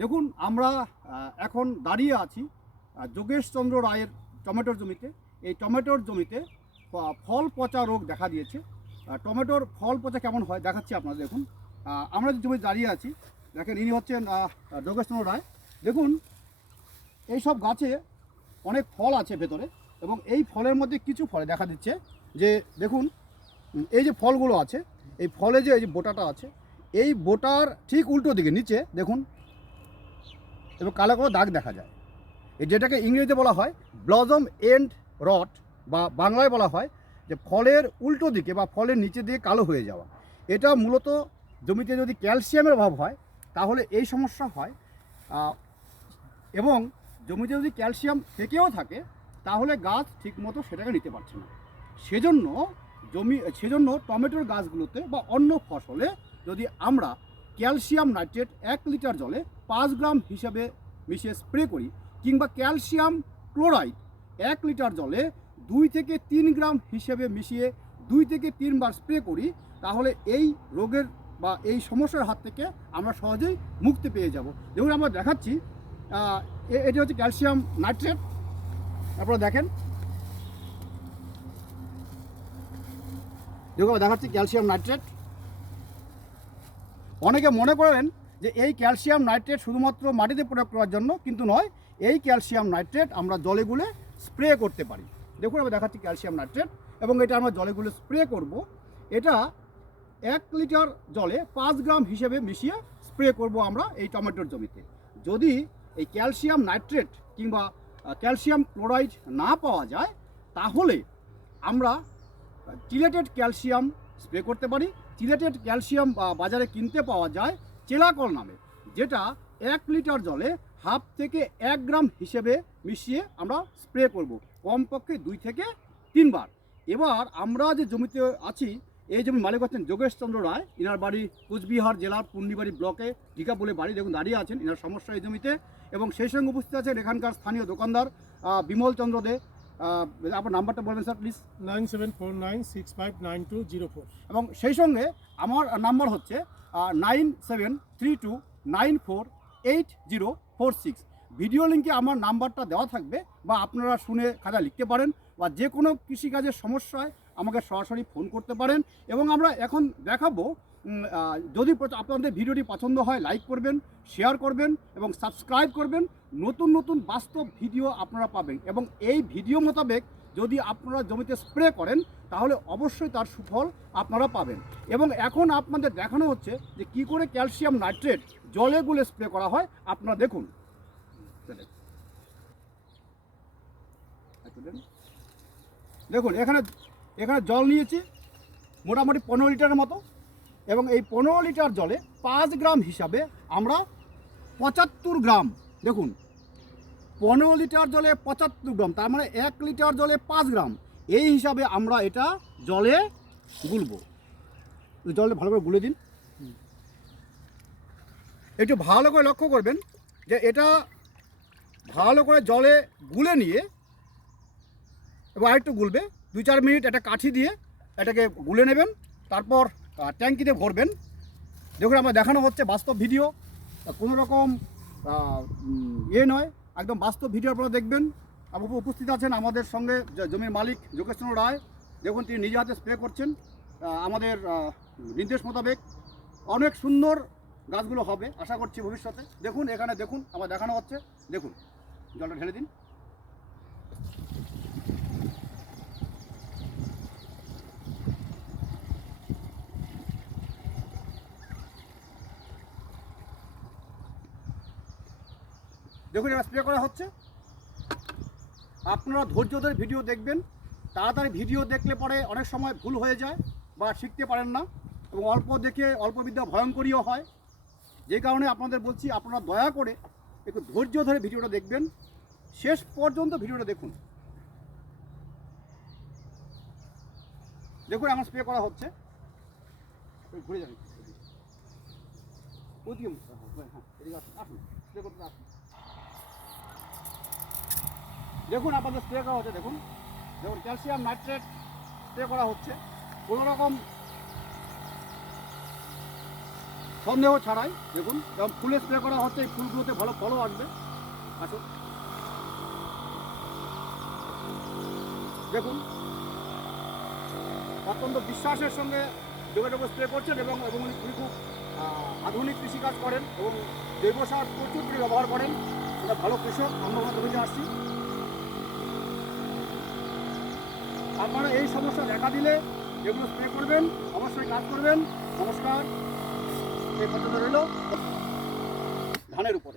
দেখুন, আমরা এখন দাঁড়িয়ে আছি যোগেশচন্দ্র রায়ের টমেটোর জমিতে। এই টমেটোর জমিতে ফল পচা রোগ দেখা দিয়েছে। টমেটোর ফল পচা কেমন হয় দেখাচ্ছি আপনাদের দেখুন। আমরা যে জমিতে দাঁড়িয়ে আছি, দেখেন, ইনি হচ্ছেন যোগেশচন্দ্র রায়। দেখুন, এই সব গাছে অনেক ফল আছে ভেতরে এবং এই ফলের মধ্যে কিছু ফলে দেখা দিচ্ছে যে, দেখুন এই যে ফলগুলো আছে, এই ফলে যে, এই যে বোটাটা আছে, এই বোটার ঠিক উল্টো দিকে, নিচে, দেখুন এবং কালো কালো দাগ দেখা যায়। এই যেটাকে ইংরেজিতে বলা হয় ব্লজম এন্ড রট বা বাংলায় বলা হয় যে ফলের উল্টো দিকে বা ফলের নিচে দিয়ে কালো হয়ে যাওয়া। এটা মূলত জমিতে যদি ক্যালসিয়ামের অভাব হয়, তাহলে এই সমস্যা হয়। এবং জমিতে যদি ক্যালসিয়াম থেকেও থাকে, তাহলে গাছ ঠিকমতো সেটাকে নিতে পারছে না। সেজন্য জমি, সেজন্য টমেটোর গাছগুলোতে বা অন্য ফসলে যদি আমরা ক্যালসিয়াম নাইট্রেট এক লিটার জলে পাঁচ গ্রাম হিসাবে মিশিয়ে স্প্রে করি কিংবা ক্যালসিয়াম ক্লোরাইড এক লিটার জলে দুই থেকে তিন গ্রাম হিসেবে মিশিয়ে দুই থেকে তিনবার স্প্রে করি, তাহলে এই রোগের বা এই সমস্যার হাত থেকে আমরা সহজেই মুক্তি পেয়ে যাব। যেমন আমরা দেখাচ্ছি এটি হচ্ছে ক্যালসিয়াম নাইট্রেট। আপনারা দেখেন। দেখুন, আমরা দেখাচ্ছি ক্যালসিয়াম নাইট্রেট। অনেকে মনে করেন যে এই ক্যালসিয়াম নাইট্রেট শুধুমাত্র মাটিতে প্রয়োগ করার জন্য, কিন্তু নয়, এই ক্যালসিয়াম নাইট্রেট আমরা জলে গুলে স্প্রে করতে পারি। দেখুন আমরা দেখাচ্ছি ক্যালসিয়াম নাইট্রেট, এবং এটা আমরা জলে গুলে স্প্রে করব। এটা এক লিটার জলে পাঁচ গ্রাম হিসেবে মিশিয়ে স্প্রে করব আমরা এই টমেটোর জমিতে। যদি এই ক্যালসিয়াম নাইট্রেট কিংবা ক্যালসিয়াম ক্লোরাইড না পাওয়া যায়, তাহলে আমরা চিলেটেড ক্যালসিয়াম স্প্রে করতে পারি। চিলেটেড ক্যালসিয়াম বাজারে কিনতে পাওয়া যায় চেলাকল নামে, যেটা এক লিটার জলে হাফ থেকে এক গ্রাম হিসেবে মিশিয়ে আমরা স্প্রে করব, কমপক্ষে দুই থেকে তিনবার। এবার আমরা যে জমিতে আছি, এই জমি মালিক হচ্ছেন যোগেশচন্দ্র রায়। ইনার বাড়ি কুচবিহার জেলার পুন্ডিবাড়ি ব্লকে টিকা বলে বাড়ি দেখুন, দাঁড়িয়ে আছেন। ইনার সমস্যা এই জমিতে এবং সেই সঙ্গে উপস্থিত আছেন এখানকার স্থানীয় দোকানদার বিমল চন্দ্র দে। আপনার নাম্বারটা বলবেন sir please nine seven four nine six five nine two zero four. এবং সেই সঙ্গে আমার নাম্বার হচ্ছে nine seven three two nine four eight zero four six. Video লিঙ্কে আমার নাম্বারটা দেওয়া থাকবে বা আপনারা শুনে খাতা লিখতে পারেন বা যে কোনো কৃষিকাজের সমস্যায় আমাকে সরাসরি ফোন করতে পারেন। এবং আমরা এখন দেখাবো যদি আপনাদের ভিডিওটি পছন্দ হয় লাইক করবেন শেয়ার করবেন এবং সাবস্ক্রাইব করবেন। নতুন নতুন বাস্তব ভিডিও আপনারা পাবেন এবং এই ভিডিও মোতাবেক যদি আপনারা জমিতে স্প্রে করেন, তাহলে অবশ্যই তার সুফল আপনারা পাবেন। এবং এখন আপনাদের দেখানো হচ্ছে যে কি করে ক্যালসিয়াম নাইট্রেট জলে গুলে স্প্রে করা হয়। আপনারা দেখুন। দেখুন, এখানে এখানে জল নিয়েছি, মোটামুটি পনেরো লিটারের মতো। এবং এই পনেরো লিটার জলে পাঁচ গ্রাম হিসাবে আমরা পঁচাত্তর গ্রাম, দেখুন, পনেরো লিটার জলে পঁচাত্তর গ্রাম, তার মানে এক লিটার জলে পাঁচ গ্রাম, এই হিসাবে আমরা এটা জলে গুলব। জলে ভালো করে গুলে দিন। একটু ভালো করে লক্ষ্য করবেন যে এটা ভালো করে জলে গুলে নিয়ে এবং আরেকটু গুলবে দু চার মিনিট একটা কাঠি দিয়ে এটাকে গুলে নেবেন, তারপর ট্যাঙ্কিতে ভরবেন। দেখুন, আমার দেখানো হচ্ছে বাস্তব ভিডিও। কোনো রকম ইয়ে নয়। একদম বাস্তব ভিডিও আপনারা দেখবেন। উপস্থিত আছেন আমাদের সঙ্গে জমির মালিক যোগেশচন্দ্র রায়। দেখুন, তিনি নিজে হাতে স্প্রে করছেন। আমাদের নির্দেশ মোতাবেক অনেক সুন্দর গাছগুলো হবে, আশা করছি ভবিষ্যতে। দেখুন, এখানে দেখুন আমার দেখানো হচ্ছে। দেখুন, জলটা ঢেলে দিন। দেখুন এটা স্প্রে করা হচ্ছে। আপনারা ধৈর্য ধরে ভিডিও দেখবেন। তাড়াতাড়ি ভিডিও দেখলে পরে অনেক সময় ভুল হয়ে যায় বা শিখতে পারেন না এবং অল্প দেখে অল্প বিদ্যা ভয়ঙ্করীও হয়। যে কারণে আপনাদের বলছি, আপনারা দয়া করে একটু ধৈর্য ধরে ভিডিওটা দেখবেন। শেষ পর্যন্ত ভিডিওটা দেখুন। দেখুন এখন স্প্রে করা হচ্ছে। ঘুরে যাবেন। ওদিকে হ্যাঁ এদিকে আসুন আসুন স্প্রে করতে আসুন। দেখুন আপনাদের স্প্রে করা হচ্ছে, দেখুন। দেখুন ক্যালসিয়াম নাইট্রেট স্প্রে করা হচ্ছে। কোনো রকম সন্দেহ ছাড়াই, দেখুন যেমন ফুলে স্প্রে করা হচ্ছে, এই ফুলগুলোতে ভালো ফলও আসবে। আসুন। দেখুন, অত্যন্ত বিশ্বাসের সঙ্গে ডোবে স্প্রে করছেন এবং এবং উনি উনি খুব আধুনিক কৃষিকাজ করেন এবং জৈব সার প্রচুর করে ব্যবহার করেন। এটা ভালো কৃষক, আমরা জমিতে আসছি। আপনারা এই সমস্যা দেখা দিলে যেগুলো স্প্রে করবেন, অবশ্যই কাজ করবেন। নমস্কার। এই পর্যন্ত রইল। ধানের উপরে।